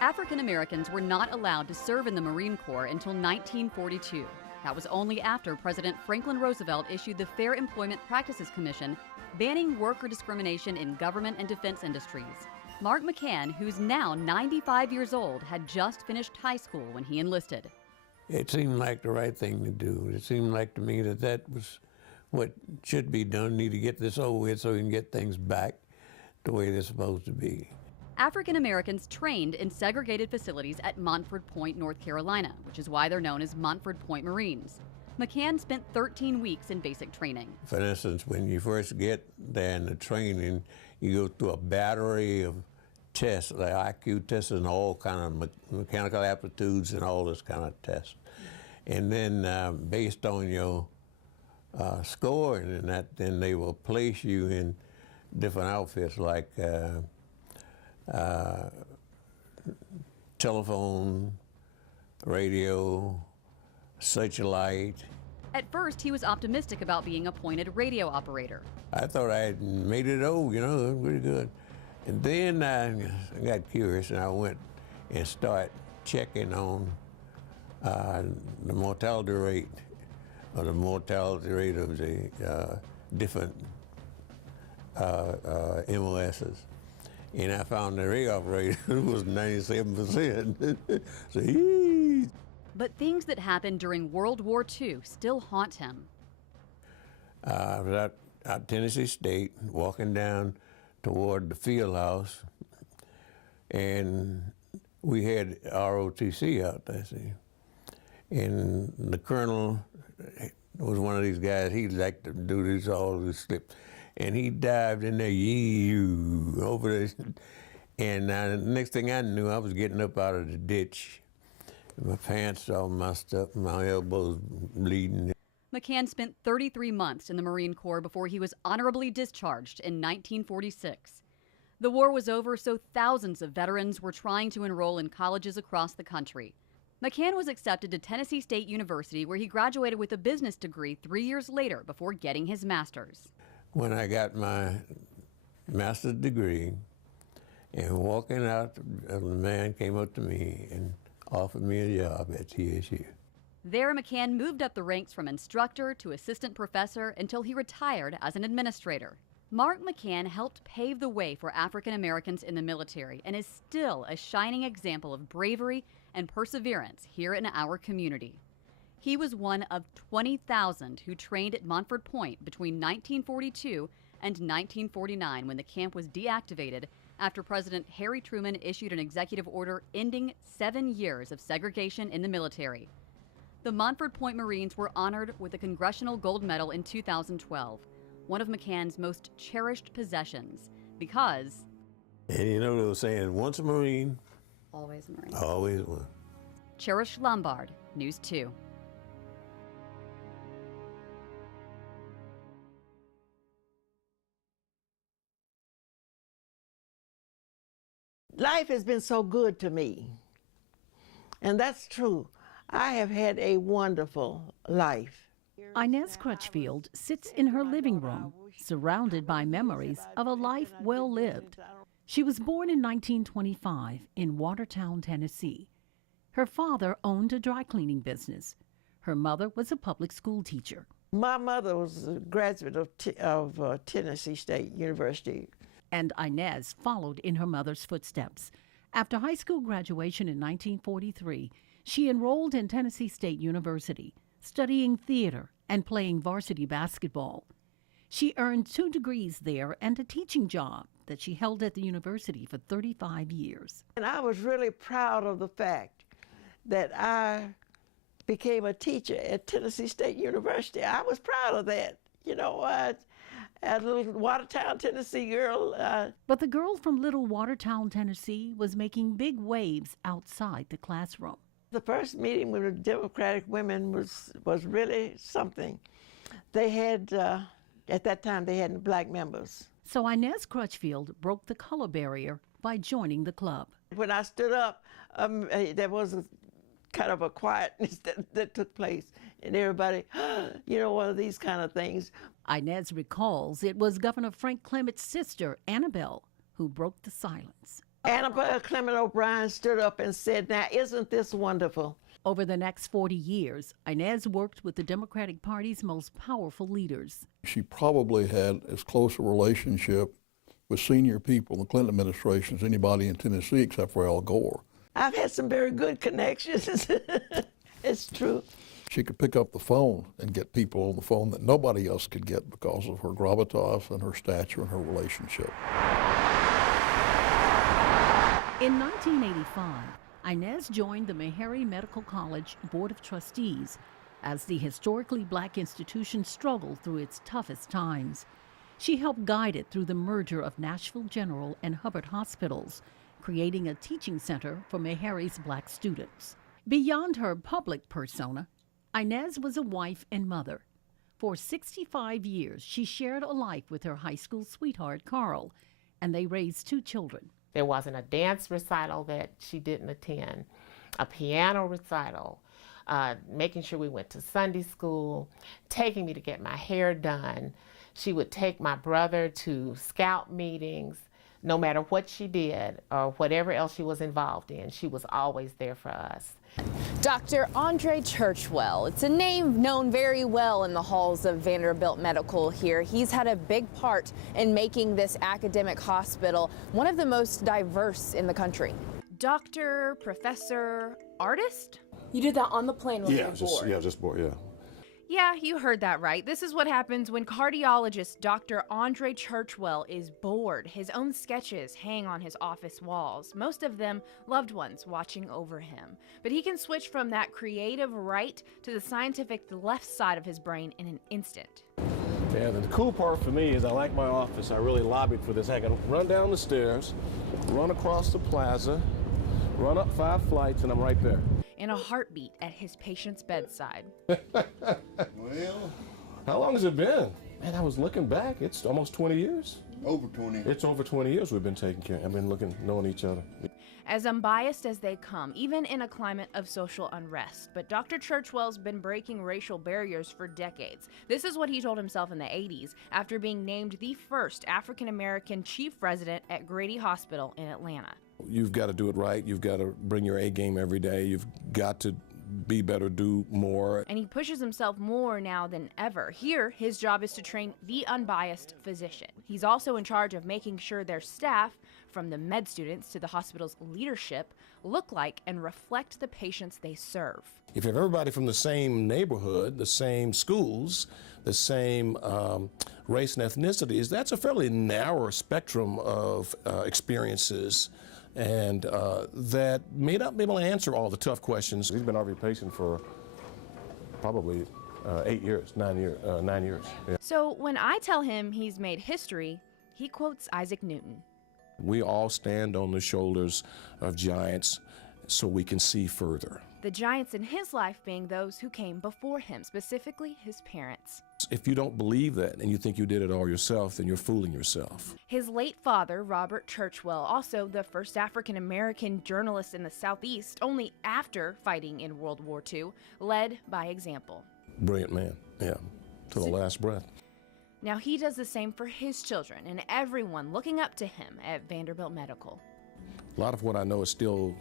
African Americans were not allowed to serve in the Marine Corps until 1942. That was only after President Franklin Roosevelt issued the Fair Employment Practices Commission, banning worker discrimination in government and defense industries. Mark McCann, who's now 95 years old, had just finished high school when he enlisted. It seemed like the right thing to do. It seemed like to me that that was what should be done. Need to get this over with so we can get things back the way they're supposed to be. African Americans trained in segregated facilities at Montford Point, North Carolina, which is why they're known as Montford Point Marines. McCann spent 13 weeks in basic training. For instance, when you first get there in the training, you go through a battery of tests, like IQ tests and all kind of mechanical aptitudes and all this kind of tests. And then based on your scoring and that, then they will place you in different outfits like telephone, radio, searchlight. At first, he was optimistic about being appointed radio operator. I thought I had made it over, you know, pretty good. And then I got curious and I went and started checking on the mortality rate, or the mortality rate of the different MOSs. And I found the radio operator was 97%. So, yee. But things that happened during World War II still haunt him. I was at Tennessee State, walking down toward the field house, and we had ROTC out there, see. And the colonel was one of these guys, he liked to do this, all this slip. And he dived in there, over there. And the next thing I knew, I was getting up out of the ditch. My pants all messed up, my elbows bleeding. McCann spent 33 months in the Marine Corps before he was honorably discharged in 1946. The war was over, so thousands of veterans were trying to enroll in colleges across the country. McCann was accepted to Tennessee State University, where he graduated with a business degree 3 years later before getting his master's. When I got my master's degree and walking out, a man came up to me and offered me a job at TSU. There, McCann moved up the ranks from instructor to assistant professor until he retired as an administrator. Mark McCann helped pave the way for African Americans in the military and is still a shining example of bravery and perseverance here in our community. He was one of 20,000 who trained at Montford Point between 1942 and 1949, when the camp was deactivated after President Harry Truman issued an executive order ending 7 years of segregation in the military. The Montford Point Marines were honored with a Congressional Gold Medal in 2012, one of McCann's most cherished possessions, because... And you know they were saying, once a Marine, always a Marine. Always one. Cherish Lombard, News 2. Life has been so good to me, and that's true. I have had a wonderful life. Inez Crutchfield sits in her living room, surrounded by memories of a life well lived. She was born in 1925 in Watertown, Tennessee. Her father owned a dry cleaning business. Her mother was a public school teacher. My mother was a graduate of Tennessee State University. And Inez followed in her mother's footsteps. After high school graduation in 1943, she enrolled in Tennessee State University, studying theater and playing varsity basketball. She earned 2 degrees there and a teaching job that she held at the university for 35 years. And I was really proud of the fact that I became a teacher at Tennessee State University. I was proud of that. You know, a little Watertown, Tennessee girl. But the girl from Little Watertown, Tennessee was making big waves outside the classroom. The first meeting with the Democratic women was really something. They had, at that time, they had black members. So Inez Crutchfield broke the color barrier by joining the club. When I stood up, there was a kind of a quietness that took place, and everybody, you know, one of these kind of things. Inez recalls it was Governor Frank Clement's sister, Annabelle, who broke the silence. Annabelle Clement O'Brien stood up and said, "Now, isn't this wonderful?" Over the next 40 years, Inez worked with the Democratic Party's most powerful leaders. She probably had as close a relationship with senior people in the Clinton administration as anybody in Tennessee except for Al Gore. I've had some very good connections. It's true. She could pick up the phone and get people on the phone that nobody else could get because of her gravitas and her stature and her relationship. In 1985, Inez joined the Meharry Medical College Board of Trustees as the historically black institution struggled through its toughest times. She helped guide it through the merger of Nashville General and Hubbard Hospitals, creating a teaching center for Meharry's black students. Beyond her public persona, Inez was a wife and mother. For 65 years, she shared a life with her high school sweetheart, Carl, and they raised 2 children. There wasn't a dance recital that she didn't attend, a piano recital, making sure we went to Sunday school, taking me to get my hair done. She would take my brother to scout meetings. No matter what she did or whatever else she was involved in, she was always there for us. Dr. Andre Churchwell. It's a name known very well in the halls of Vanderbilt Medical here. He's had a big part in making this academic hospital one of the most diverse in the country. Doctor, professor, artist? You did that on the plane with your board? Just board, yeah. Yeah, you heard that right. This is what happens when cardiologist Dr. Andre Churchwell is bored. His own sketches hang on his office walls, most of them loved ones watching over him. But he can switch from that creative right to the scientific left side of his brain in an instant. Yeah, the cool part for me is I like my office. I really lobbied for this. I got to run down the stairs, run across the plaza, run up 5 flights, and I'm right there. In a heartbeat at his patient's bedside. Well, how long has it been? Man, I was looking back. It's almost 20 years. Over 20. It's over 20 years we've been taking care. I've been knowing each other. As unbiased as they come, even in a climate of social unrest. But Dr. Churchwell's been breaking racial barriers for decades. This is what he told himself in the 80s after being named the first African-American chief resident at Grady Hospital in Atlanta. You've got to do it right. You've got to bring your A game every day. You've got to be better, do more. And he pushes himself more now than ever. Here, his job is to train the unbiased physician. He's also in charge of making sure their staff, from the med students to the hospital's leadership, look like and reflect the patients they serve. If you have everybody from the same neighborhood, the same schools, the same race and ethnicities, that's a fairly narrow spectrum of experiences. And that may not be able to answer all the tough questions. He's been our patient for probably 9 years. Yeah. So when I tell him he's made history, he quotes Isaac Newton. We all stand on the shoulders of giants so we can see further. The giants in his life being those who came before him, specifically his parents. If you don't believe that and you think you did it all yourself, then you're fooling yourself. His late father, Robert Churchwell, also the first African-American journalist in the Southeast, only after fighting in World War II, led by example. Brilliant man, yeah, to the last breath. Now he does the same for his children and everyone looking up to him at Vanderbilt Medical. A lot of what I know is still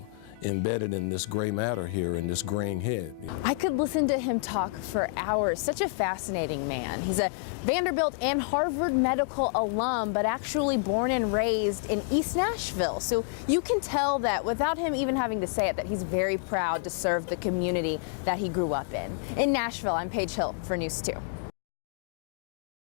embedded in this gray matter here, in this graying head. I could listen to him talk for hours. Such a fascinating man. He's a Vanderbilt and Harvard Medical alum, but actually born and raised in East Nashville. So you can tell that without him even having to say it, that he's very proud to serve the community that he grew up in. In Nashville, I'm Paige Hill for News 2.